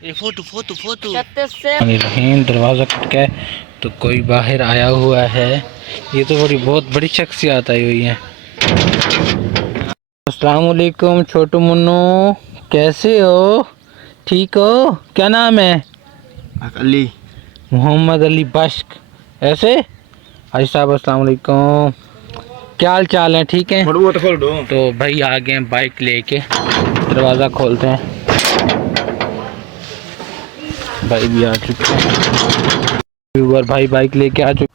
ये photo photo photo रहीम दरवाज़ा खटका है तो कोई बाहर आया हुआ है। ये तो बहुत बड़ी शख्सियत आई हुई है। अस्सलाम वालेकुम छोटू मुन्नू, कैसे हो? ठीक हो? क्या नाम है? अली मोहम्मद अली बश्क। ऐसे हाजी साहब अस्सलाम वालेकुम, क्या हाल चाल है? ठीक है। तो भाई आ गए बाइक लेके, दरवाज़ा खोलते हैं। भाई भी आ चुके हैं, भाई बाइक लेके आ चुके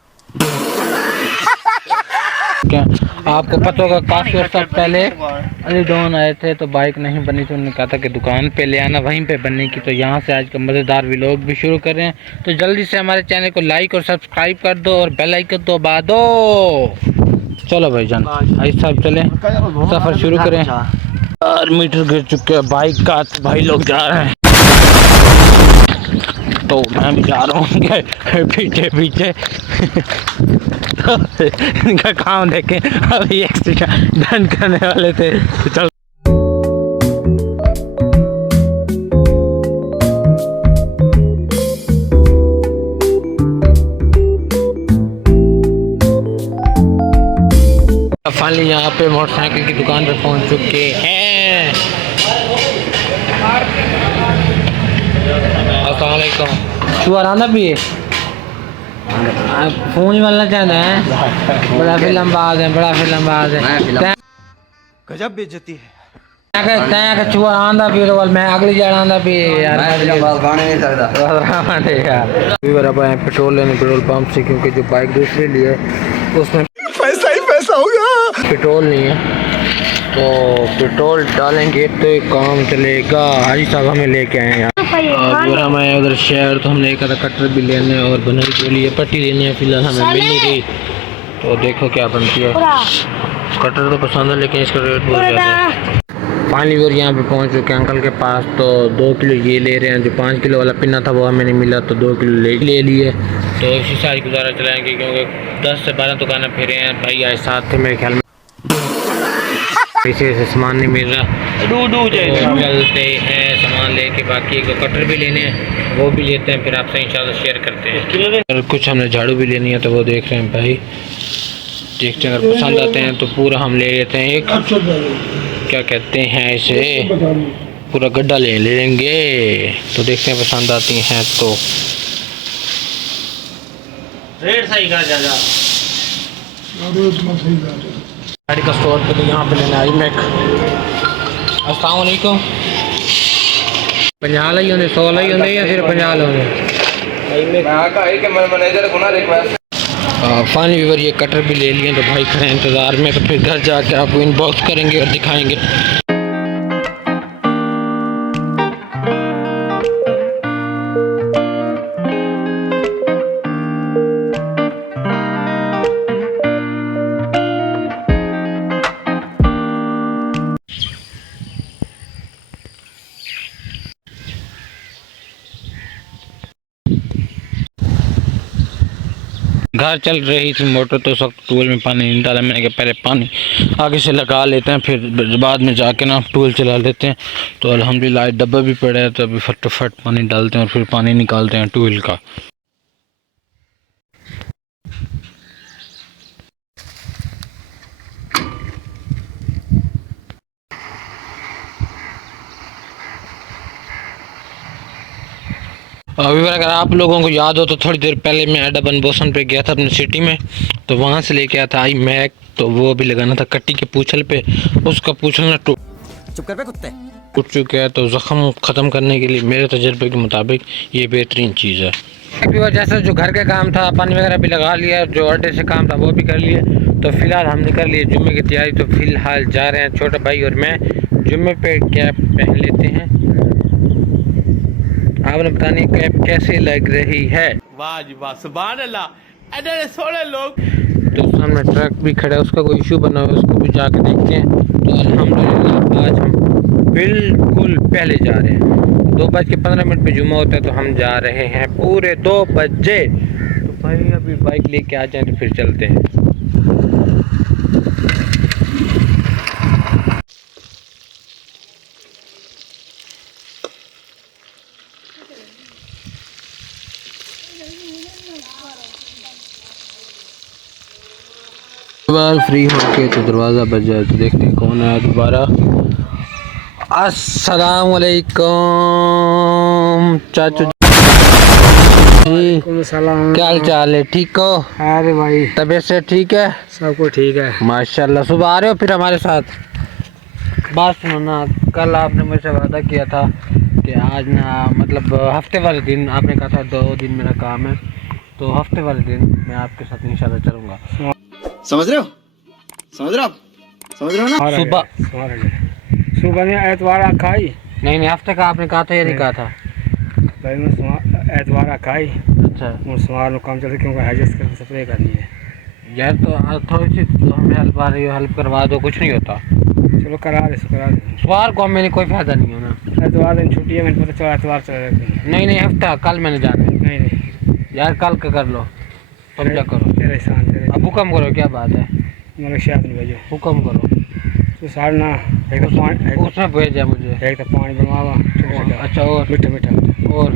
हैं। आपको पता होगा काफ़ी अर्सा पहले अली डॉन आए थे तो बाइक नहीं बनी थी, उन्होंने कहा था कि दुकान पे ले आना, वहीं पे बनने की। तो यहाँ से आज का मज़ेदार व्लॉग भी शुरू कर रहे हैं। तो जल्दी से हमारे चैनल को लाइक और सब्सक्राइब कर दो और बेल आइकन तो दबा दो। चलो भाई जान भाई साहब चले सफ़र शुरू करें। 4 मीटर गिर चुके हैं बाइक का, तो भाई लोग जा रहे हैं तो मैं भी जा रहा हूँ पीछे पीछे। तो इनका काम देखें, अभी एक्सीडेंट डन करने वाले थे तो चल फाइनली यहाँ पे मोटरसाइकिल की दुकान पे पहुँच चुके हैं। अस्सलाम वालेकुम। शुआराना भी है, फोन ही मिलना चाहते हैं। बड़ा फिल्म बाज है, बड़ा फिल्म बाज है। गजब बेइज्जती है। चुआ आंदा भी रोल मैं अगली जड़ आंदा भी यार, मैं बाल गाने नहीं सकता यार। पेट्रोल लेने पेट्रोल पंप से, क्योंकि जो बाइक दूसरे लिए उसमें पैसा ही पैसा होगा, पेट्रोल नहीं है। तो पेट्रोल डालेंगे तो काम चलेगा। हाजी साहब हमें लेके आए हैं और हमें उधर शहर, तो हमने एक आधा कटर भी लेना है और बनाई के लिए पट्टी लेनी है। फिलहाल हमें मिल नहीं रही, तो देखो क्या बनती है। कटर तो पसंद है लेकिन इसका रेट बहुत ज़्यादा है। फाइनली और यहाँ पे पहुँच चुके हैं अंकल के पास। तो 2 किलो ये ले रहे हैं, जो 5 किलो वाला पिन्ना था वो हमें नहीं मिला, तो 2 किलो ले लिए। तो इसी सारी गुजारा चलाएँगे, क्योंकि 10 से 12 दुकानें फिरे हैं। भाई आए साथ थे मेरे ख्याल में, इसे सामान नहीं मिल रहा। तो चलते हैं सामान लेके, बाकी एक कटर भी लेने हैं वो भी लेते हैं, फिर आपसे इंशाल्लाह शेयर करते हैं। और कुछ हमने झाड़ू भी लेनी है, तो वो देख रहे हैं भाई, देखते हैं अगर पसंद आते हैं तो पूरा हम ले लेते हैं। एक क्या कहते हैं इसे, पूरा गड्ढा ले लेंगे। तो देखते हैं पसंद आती हैं तो रेट सही कहा जा गाड़ी का स्टोर पे, तो यहाँ पे लेना आई मैक। अस्सलाम वालेकुम। 50 ही होंगे, 100 ही होंगे या सिर्फ 50 होंगे? फाइनली व्यूअर ये कटर भी ले लिए, तो भाई खड़े इंतज़ार में। तो फिर घर जाके आपको इनबॉक्स करेंगे और दिखाएंगे। घर चल रही थी मोटर, तो उस वक्त टूल में पानी नहीं डाला मैंने, कहा पहले पानी आगे से लगा लेते हैं, फिर बाद में जाके ना टूल चला लेते हैं। तो अल्हम्दुलिल्लाह डब्बा भी पड़ा है, तो अभी फटाफट पानी डालते हैं और फिर पानी निकालते हैं टूल का। अभी अगर आप लोगों को याद हो तो थोड़ी देर पहले मैं एडा बनबोसन पे गया था अपनी सिटी में, तो वहाँ से लेके आया था आई मैक। तो वो भी लगाना था कट्टी के पूछल पे, उसका पूछल ना टूट चुका है। तो ज़ख्म ख़त्म करने के लिए मेरे तजर्बे के मुताबिक ये बेहतरीन चीज़ है। अभी वजह से जो घर का काम था, पानी वगैरह भी लगा लिया, जो अड्डे से काम था वो भी कर लिए। तो फ़िलहाल हम निकल लिए जुम्मे की तैयारी। तो फ़िलहाल जा रहे हैं छोटा भाई और मैं जुम्मे पे कैप पहन लेते हैं। आपने बताने कैप कैसे लग रही है? वाह जी वाह, सुभान अल्लाह, ऐसे सोने लोग। तो सामने ट्रक भी खड़ा है, उसका कोई इशू बना हुआ है, उसको भी जाके देखते हैं। तो अल्हम्दुलिल्लाह आज हम बिल्कुल पहले जा रहे हैं। 2:15 पे जुम्मा होता है, तो हम जा रहे हैं पूरे 2 बजे। तो भाई अभी बाइक लेके आ जाएं तो फिर चलते हैं। बार फ्री होके तो दरवाज़ा बज जाए तो देखते हैं कौन आया दोबारा। अस्सलाम वालेकुम चाचू जी, क्या हाल चाल है? ठीक हो? अरे भाई तबीयत से ठीक है? सब कुछ ठीक है। माशाल्लाह। सुबह आ रहे हो फिर हमारे साथ? बात सुनो ना, कल आपने मुझसे वादा किया था कि आज ना मतलब हफ्ते वाले दिन आपने कहा था 2 दिन मेरा काम है, तो हफ्ते वाले दिन मैं आपके साथ इंशाल्लाह चलूँगा। समझ रहे हो? समझ रहे हो आप? समझ रहे हो ना? सुबह सुबह में एतवार खाई नहीं हफ्ते का आपने कहा था या नहीं कहा था? भाई मैं एतवार खाई अच्छा और सुमार में काम चलते क्योंकि हजस कर स्प्रे करनी है यार, तो थोड़ी सी तो हमें हेल्प आ रही हो, हेल्प करवा दो, कुछ नहीं होता। चलो करा दे सवार को मेरे कोई फायदा नहीं है ना। एतवार दिन छुट्टी है, मैंने पता चला एतवार चले जाते हैं। नहीं हफ्ता कल मैंने जाना है। नहीं यार कल का कर लो, समझा करो। तेरे एहसान तेरे अब हुक्म करो, क्या बात है? मेरे शायद नहीं भेजो हुक्म करो। तो साढ़े ना एक तो पानी उसने भेजा मुझे। एक तो पानी बनवावा अच्छा और मीठा मीठा और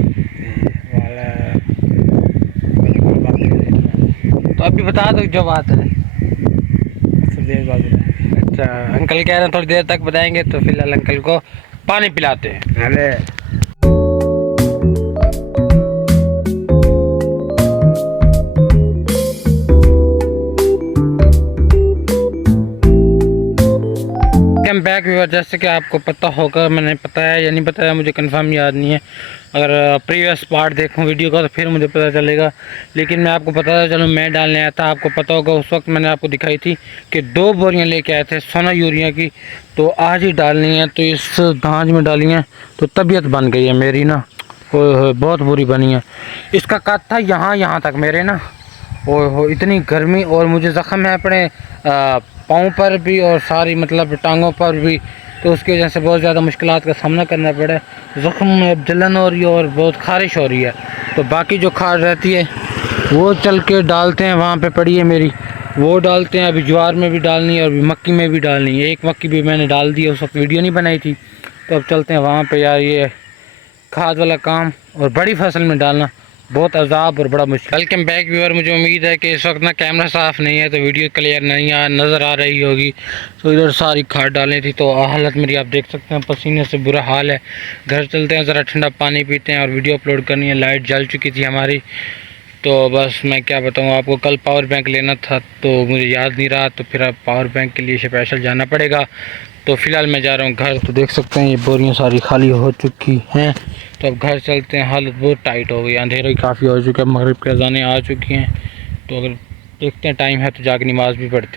तो अभी बता दो जो बात है। थोड़ी देर बाद बताएंगे। अच्छा अंकल कह रहे हैं थोड़ी देर तक बताएंगे, तो फिलहाल अंकल को पानी पिलाते हैं। अरे वेलकम बैक व्यूअर। जैसे कि आपको पता होगा, मैंने बताया या नहीं बताया मुझे कंफर्म याद नहीं है। अगर प्रीवियस पार्ट देखूं वीडियो का तो फिर मुझे पता चलेगा, लेकिन मैं आपको पता चलो मैं डालने आया था। आपको पता होगा उस वक्त मैंने आपको दिखाई थी कि 2 बोरियां लेके आए थे सोना यूरिया की, तो आज ही डालनी है। तो इस धांज में डाली हैं तो तबीयत बन गई है मेरी ना, ओए बहुत बुरी बनी है। इसका कद था यहाँ तक मेरे ना, ओए इतनी गर्मी, और मुझे ज़ख्म है अपने पाँव पर भी और सारी मतलब टांगों पर भी, तो उसकी वजह से बहुत ज़्यादा मुश्किलात का सामना करना पड़ा है। ज़ख्म में जलन हो रही है और बहुत खारिश हो रही है। तो बाकी जो खाद रहती है वो चल के डालते हैं, वहाँ पे पड़ी है मेरी, वो डालते हैं। अभी ज्वार में भी डालनी है और अभी मक्की में भी डालनी है। एक मक्की भी मैंने डाल दी है, उस वक्त वीडियो नहीं बनाई थी। तो अब चलते हैं वहाँ पर। यार ये खाद वाला काम और बड़ी फसल में डालना बहुत अजाब और बड़ा मुश्किल। Welcome back viewer. मुझे उम्मीद है कि इस वक्त ना कैमरा साफ़ नहीं है तो वीडियो क्लियर नहीं नज़र आ रही होगी। तो इधर सारी खाद डालनी थी, तो हालत मेरी आप देख सकते हैं, पसीने से बुरा हाल है। घर चलते हैं, ज़रा ठंडा पानी पीते हैं और वीडियो अपलोड करनी है। लाइट जल चुकी थी हमारी, तो बस मैं क्या बताऊँ आपको। कल पावर बैंक लेना था तो मुझे याद नहीं रहा, तो फिर अब पावर बैंक के लिए स्पेशल जाना पड़ेगा। तो फ़िलहाल मैं जा रहा हूँ घर। तो देख सकते हैं ये बोरियां सारी खाली हो चुकी हैं, तो अब घर चलते हैं। हालत बहुत टाइट हो गई, अंधेरा काफ़ी हो चुका है, मगरिब के अज़ानें आ चुकी हैं। तो अगर देखते हैं टाइम है तो जाके नमाज़ भी पढ़ते हैं।